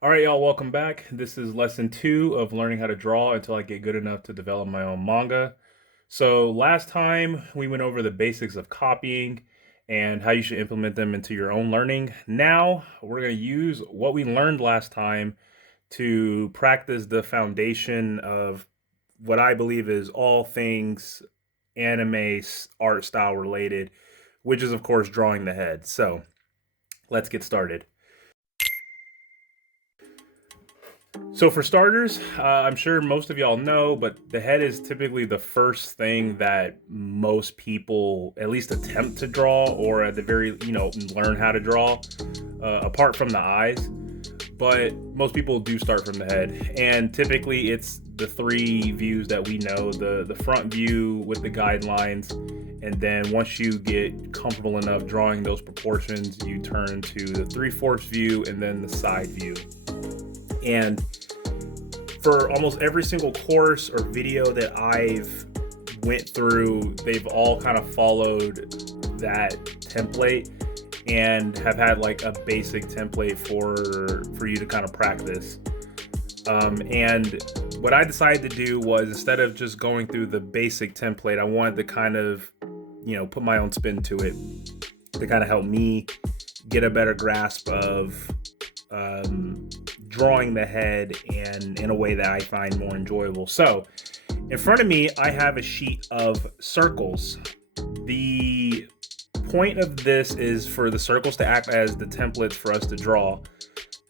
All right, y'all, welcome back. This is lesson 2 of learning how to draw until I get good enough to develop my own manga. So, last time we went over the basics of copying and how you should implement them into your own learning. Now, we're going to use what we learned last time to practice the foundation of what I believe is all things anime art style related, which is, of course, drawing the head. So, let's get started. So for starters, I'm sure most of y'all know, but the head is typically the first thing that most people at least attempt to draw, or at the very, learn how to draw, apart from the eyes. But most people do start from the head, and typically it's the three views that we know: the front view with the guidelines, and then once you get comfortable enough drawing those proportions, you turn to the 3/4 view and then the side view. And for almost every single course or video that I've went through, they've all kind of followed that template and have had like a basic template for you to kind of practice. And what I decided to do was, instead of just going through the basic template, I wanted to kind of, put my own spin to it to kind of help me get a better grasp of drawing the head and in a way that I find more enjoyable. So in front of me, I have a sheet of circles. The point of this is for the circles to act as the templates for us to draw.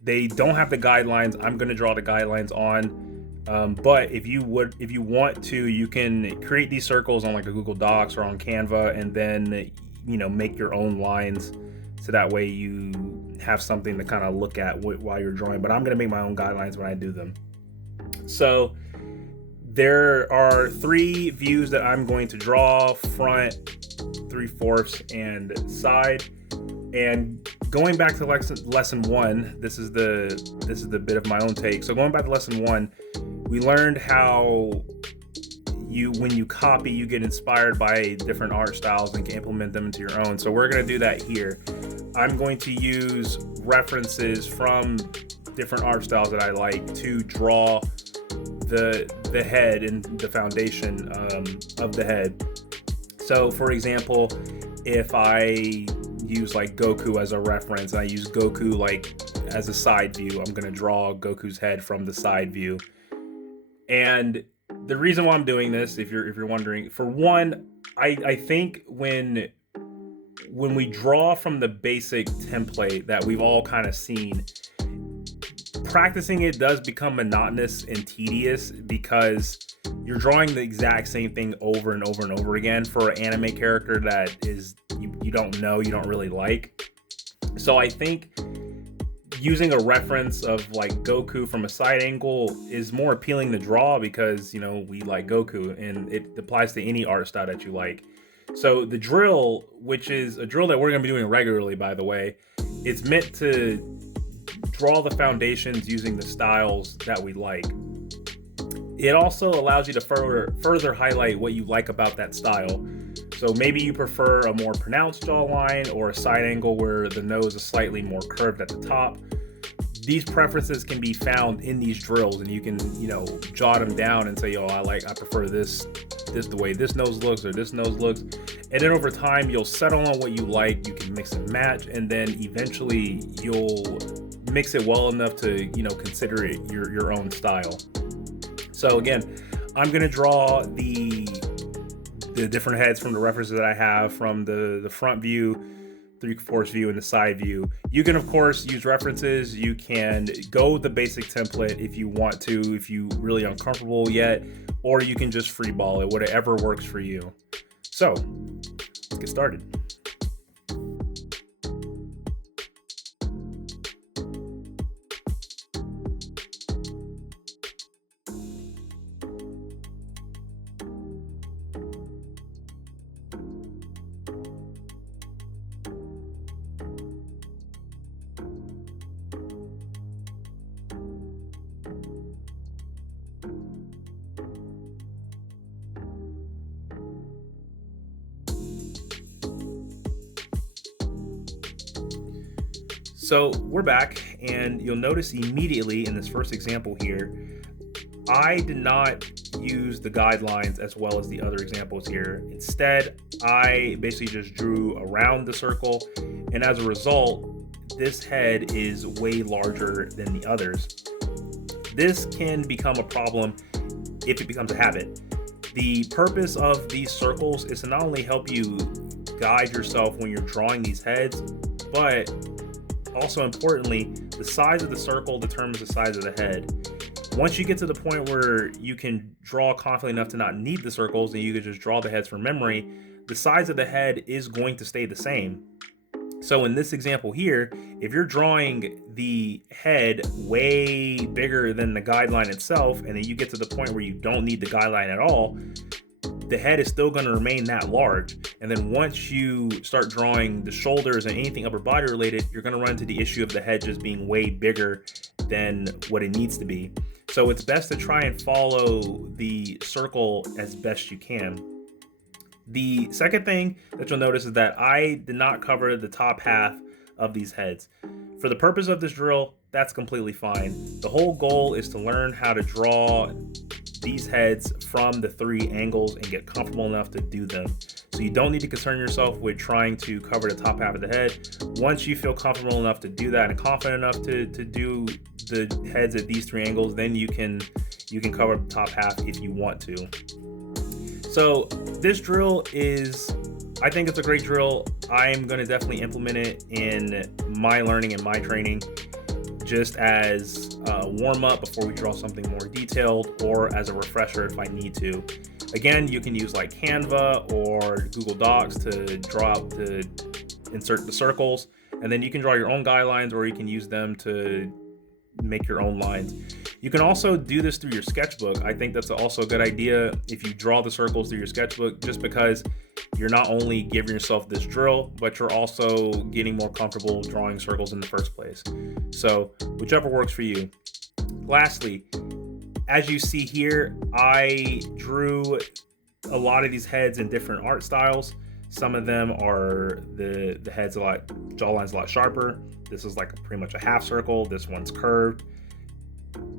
They don't have the guidelines. I'm going to draw the guidelines on. But if you want to, you can create these circles on like a Google Docs or on Canva, and then make your own lines, so that way you have something to kind of look at while you're drawing. But I'm going to make my own guidelines when I do them. So there are three views that I'm going to draw: front, 3/4, and side. And going back to lesson 1, this is the bit of my own take. So going back to lesson 1, we learned how when you copy, you get inspired by different art styles and can implement them into your own. So we're going to do that here. I'm going to use references from different art styles that I like to draw the head and the foundation of the head. So for example, if I use like Goku as a reference, and I use Goku like as a side view, I'm going to draw Goku's head from the side view. And the reason why I'm doing this, if you're wondering, for one, I think when we draw from the basic template that we've all kind of seen, practicing it does become monotonous and tedious, because you're drawing the exact same thing over and over and over again for an anime character that is you don't know, you don't really like. So I think using a reference of like Goku from a side angle is more appealing to draw, because we like Goku, and it applies to any art style that you like. So the drill, which is a drill that we're going to be doing regularly, by the way, it's meant to draw the foundations using the styles that we like. It also allows you to further highlight what you like about that style. So maybe you prefer a more pronounced jawline, or a side angle where the nose is slightly more curved at the top. These preferences can be found in these drills, and you can, jot them down and say, I prefer this the way this nose looks, or this nose looks. And then over time, you'll settle on what you like. You can mix and match, and then eventually you'll mix it well enough to, consider it your own style. So again, I'm going to draw the different heads from the references that I have from the front view, 3/4 view, and the side view. You can, of course, use references. You can go with the basic template if you want to, if you really uncomfortable yet, or you can just freeball it, whatever works for you. So let's get started. So we're back, and you'll notice immediately in this first example here, I did not use the guidelines as well as the other examples here. Instead, I basically just drew around the circle, and as a result, this head is way larger than the others. This can become a problem if it becomes a habit. The purpose of these circles is to not only help you guide yourself when you're drawing these heads, but also importantly, the size of the circle determines the size of the head. Once you get to the point where you can draw confidently enough to not need the circles and you can just draw the heads from memory, the size of the head is going to stay the same. So in this example here, if you're drawing the head way bigger than the guideline itself, and then you get to the point where you don't need the guideline at all, the head is still going to remain that large. And then once you start drawing the shoulders and anything upper body related, you're going to run into the issue of the head just being way bigger than what it needs to be. So it's best to try and follow the circle as best you can. The second thing that you'll notice is that I did not cover the top half of these heads. For the purpose of this drill, that's completely fine. The whole goal is to learn how to draw these heads from the three angles and get comfortable enough to do them. So you don't need to concern yourself with trying to cover the top half of the head. Once you feel comfortable enough to do that and confident enough to do the heads at these three angles, then you can cover the top half if you want to. So this drill I think it's a great drill. I am going to definitely implement it in my learning and my training, just as a warm up before we draw something more detailed, or as a refresher if I need to. Again, you can use like Canva or Google Docs to insert the circles, and then you can draw your own guidelines, or you can use them to make your own lines. You can also do this through your sketchbook. I think that's also a good idea if you draw the circles through your sketchbook, just because you're not only giving yourself this drill, but you're also getting more comfortable drawing circles in the first place. So whichever works for you. Lastly, as you see here, I drew a lot of these heads in different art styles. Some of them are the heads jawline's a lot sharper. This is like pretty much a half circle. This one's curved.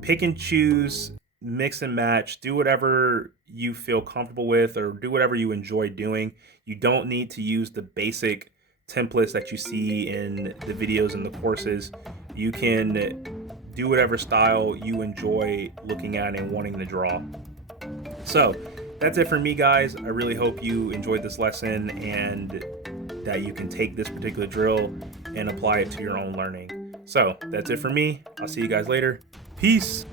Pick and choose, mix and match, do whatever you feel comfortable with, or do whatever you enjoy doing. You don't need to use the basic templates that you see in the videos and the courses. You can do whatever style you enjoy looking at and wanting to draw. So that's it for me, guys. I really hope you enjoyed this lesson and that you can take this particular drill and apply it to your own learning. So that's it for me. I'll see you guys later. Peace.